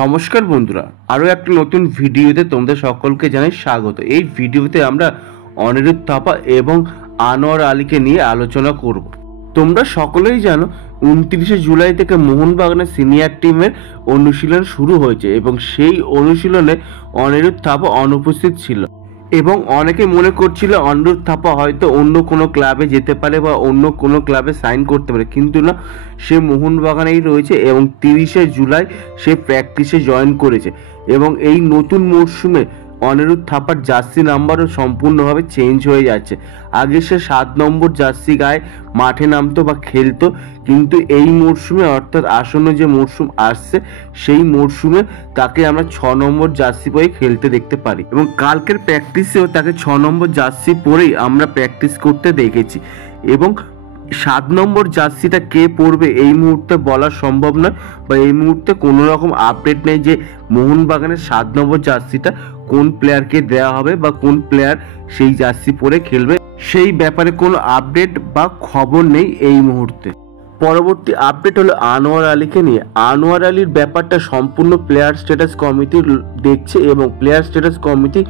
নমস্কার বন্ধুরা, আরও একটা নতুন ভিডিওতে তোমাদের সকলকে জানাই স্বাগত। এই ভিডিওতে আমরা অনিরুদ্ধ থাপা এবং আনোয়ার আলীকে নিয়ে আলোচনা করব। তোমরা সকলেই জানো 29শে জুলাই থেকে মোহনবাগানের সিনিয়র টিমের অনুশীলন শুরু হয়েছে এবং সেই অনুশীলনে অনিরুদ্ধ থাপা অনুপস্থিত ছিল এবং অনেকে মনে করছিল অনিরুদ্ধ থাপা হয়তো অন্য কোনো ক্লাবে যেতে পারে বা অন্য কোনো ক্লাবে সাইন করতে পারে, কিন্তু না, সে মোহনবাগানেই রয়েছে এবং 30শে জুলাই সে প্র্যাকটিসে জয়েন করেছে এবং এই নতুন মরশুমে অনিরুদ্ধ থাপার জার্সি নাম্বারও সম্পূর্ণভাবে চেঞ্জ হয়ে যাচ্ছে। আগে সে 7 নম্বর জার্সি গায়ে মাঠে নামতো বা খেলতো, কিন্তু এই মরশুমে অর্থাৎ আসন্ন যে মরশুম আসছে সেই মরশুমে তাকে আমরা 6 নম্বর জার্সি পরে খেলতে দেখতে পারি এবং কালকের প্র্যাকটিসেও তাকে 6 নম্বর জার্সি পরেই আমরা প্র্যাকটিস করতে দেখেছি এবং 7 নম্বর জার্সিটা কে পরবে এই মুহূর্তে বলা সম্ভব নয় বা এই মুহূর্তে কোনো রকম আপডেট নেই যে মোহনবাগানের 7 নম্বর জার্সিটা কোন প্লেয়ারকে দেওয়া হবে বা কোন প্লেয়ার সেই জার্সি পরে খেলবে, সেই ব্যাপারে কোনো আপডেট বা খবর নেই এই মুহূর্তে। পরবর্তী আপডেট হলো আনোয়ার আলীকে নিয়ে। আনোয়ার আলীর ব্যাপারটা সম্পূর্ণ প্লেয়ার স্ট্যাটাস কমিটি দেখছে এবং প্লেয়ার স্ট্যাটাস কমিটি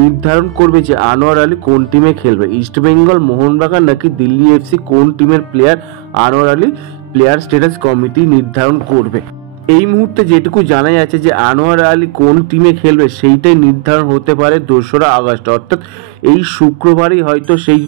নির্ধারণ করবে যে আনোয়ার আলী কোন টিমে খেলবে। ইস্টবেঙ্গল, মোহনবাগান নাকি দিল্লি এফসি, কোন টিমের player Anwar Ali player status committee নির্ধারণ করবে। এই মুহূর্তে যেটুকু জানা যাচ্ছে যে আনোয়ার আলী কোন টিমে খেলবে সেইটাই নির্ধারণ হতে পারে 2রা আগস্ট, অর্থাৎ এই শুক্রবারই হয়তো সেই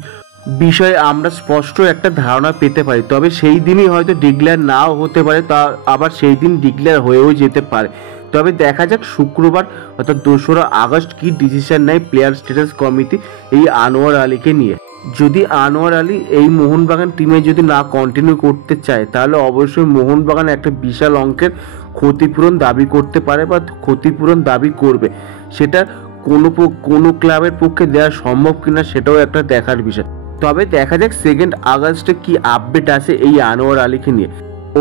বিষয়ে আমরা স্পষ্ট একটা ধারণা পেতে পারি। তবে সেই দিনই হয়তো ডিক্লেয়ার নাও হতে পারে, তা আবার সেই দিন ডিক্লেয়ার হয়েও যেতে পারে। তবে দেখা যাক শুক্রবার অর্থাৎ 2রা আগস্ট কি ডিসিশন নেয় প্লেয়ার স্ট্যাটাস কমিটি এই আনোয়ার আলীকে নিয়ে। যদি আনোয়ার আলী এই মোহনবাগান টিমে যদি না কন্টিনিউ করতে চায় তাহলে অবশ্যই মোহনবাগান একটা বিশাল অঙ্কের ক্ষতিপূরণ দাবি করতে পারে বা ক্ষতিপূরণ দাবি করবে। সেটা কোনো ক্লাবের পক্ষে দেওয়া সম্ভব কিনা সেটাও একটা দেখার বিষয়। তবে দেখা যাক 2 আগস্টে কি আপডেট আসে এই আনোয়ার আলীকে নিয়ে।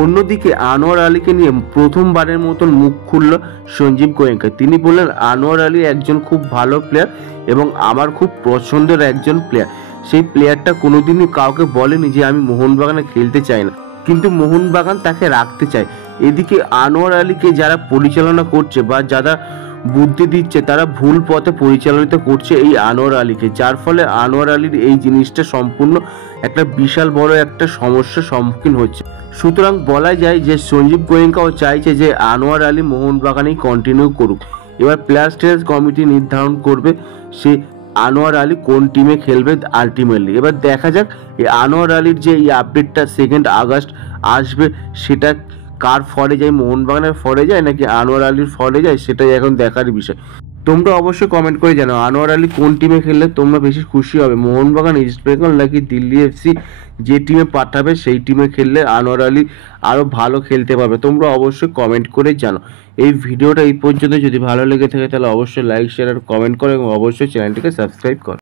অন্যদিকে আনোয়ার আলীকে নিয়ে প্রথমবারের মতন মুখ খুলল সঞ্জীব গোয়েঙ্কা। তিনি বললেন আনোয়ার আলী একজন খুব ভালো প্লেয়ার এবং আমার খুব পছন্দের একজন প্লেয়ার। সেই প্লেয়ারটা কোনোদিনই কাউকে বলেনি যে আমি মোহনবাগানে খেলতে চাই না, কিন্তু মোহনবাগান তাকে রাখতে চায়। এদিকে আনোয়ার আলীকে যারা পরিচালনা করছে বা যারা বুদ্ধি দিচ্ছে তারা ভুল পথে পরিচালিত করছে এই আনোয়ার আলীকে, যার ফলে আনোয়ার আলীর এই জিনিসটা সম্পূর্ণ একটা বিশাল বড় একটা সমস্যার সম্মুখীন হচ্ছে। সুতরাং বলা যায় যে সঞ্জীব গোয়েঙ্কাও চাইছে যে আনোয়ার আলী মোহনবাগানেই কন্টিনিউ করুক। এবার প্লেয়ার স্ট্যাটাস কমিটি নির্ধারণ করবে সে আনোয়ার আলী কোন টিমে খেলবে আলটিমেটলি। এবার দেখা যাক এই আনোয়ার আলীর যে এই আপডেটটা 2 আগস্ট আসবে সেটা কার ফলে যায়, মোহনবাগানের ফলে যায় নাকি আনোয়ার আলীর ফলে যায়, সেটাই এখন দেখার বিষয়। তোমরা অবশ্যই কমেন্ট করে জানাও আনোয়ার আলী কোন টিমে খেললে তোমরা বেশি খুশি হবে, মোহনবাগান, ইস্টবেঙ্গল নাকি দিল্লি এফসি। যে টিমে পাঠাবে সেই টিমে খেললে আনোয়ার আলী আরও ভালো খেলতে পারবে। তোমরা অবশ্যই কমেন্ট করে জানো। এই ভিডিওটা এই পর্যন্ত যদি ভালো লেগে থাকে তাহলে অবশ্যই লাইক, শেয়ার আর কমেন্ট করো এবং অবশ্যই চ্যানেলটিকে সাবস্ক্রাইব করো।